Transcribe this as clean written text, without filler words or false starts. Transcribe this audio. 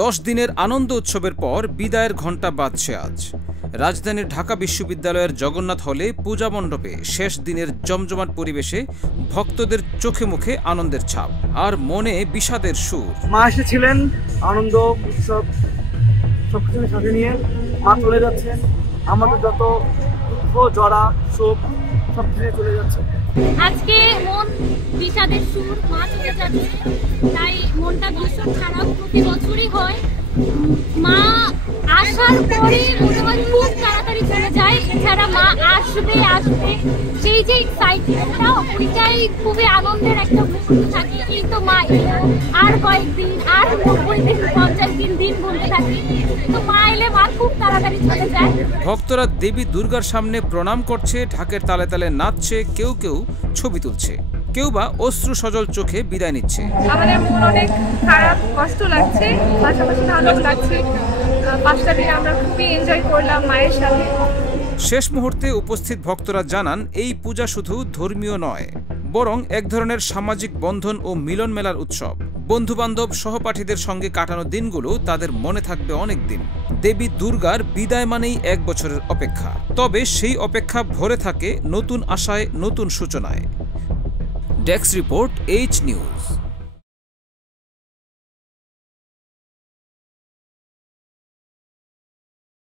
10 দিনের আনন্দ উৎসবের পর বিদায়ের ঘণ্টা বাজছে আজ। রাজধানীর ঢাকা বিশ্ববিদ্যালয়ের জগন্নাথ হলে পূজা মণ্ডপে শেষ দিনের জমজমাট পরিবেশে ভক্তদের চোখে মুখে আনন্দের ছাপ আর মনে বিষাদের সুর। মা এসেছিলেন, আনন্দ উৎসব সবকিছু সাথে নিয়ে মা চলে যাচ্ছেন। আমাদের যত দুঃখ জড়া শোক সবকিছু চলে যাচ্ছে। আজকে মন বিষাদের সুর, মা চলে যাচ্ছে, তাই মনটা ভীষণ খারাপ। প্রতি বছরই হয়, মা আসার পরে মনে হয় খুব তাড়াতাড়ি চলে যায়। এছাড়া মা আসবে সেই যে এক্সাইটমেন্টটা, ওইটাই খুবই আনন্দের একটা মুহূর্ত থাকে। এই তো মা এলো, আর কয়েকদিন, আর 90 দিন 50 দিন বলতে থাকি, তো মা এলে মা খুব তাড়াতাড়ি চলে যায়। ভক্তরা দেবী দুর্গার সামনে প্রণাম করছে, ঢাকের তালে তালে নাচছে, কেউ কেউ ছবি তুলছে, কেউ বা অশ্রু সজল চোখে বিদায় নিচ্ছে। আমাদের মন অনেক খারাপ, কষ্ট লাগছে, পাশাপাশি ভালো লাগছে। 5টা দিন আমরা খুবই এনজয় করলাম মায়ের সাথে। শেষ মুহূর্তে উপস্থিত ভক্তরা জানান, এই পূজা শুধু ধর্মীয় নয়, বরং এক ধরনের সামাজিক বন্ধন ও মিলন মেলার উৎসব। বন্ধুবান্ধব সহপাঠীদের সঙ্গে কাটানো দিনগুলো তাদের মনে থাকবে অনেক দিন। দেবী দুর্গার বিদায় মানেই 1 বছরের অপেক্ষা, তবে সেই অপেক্ষা ভরে থাকে নতুন আশায়, নতুন সূচনায়। Desk report, H news.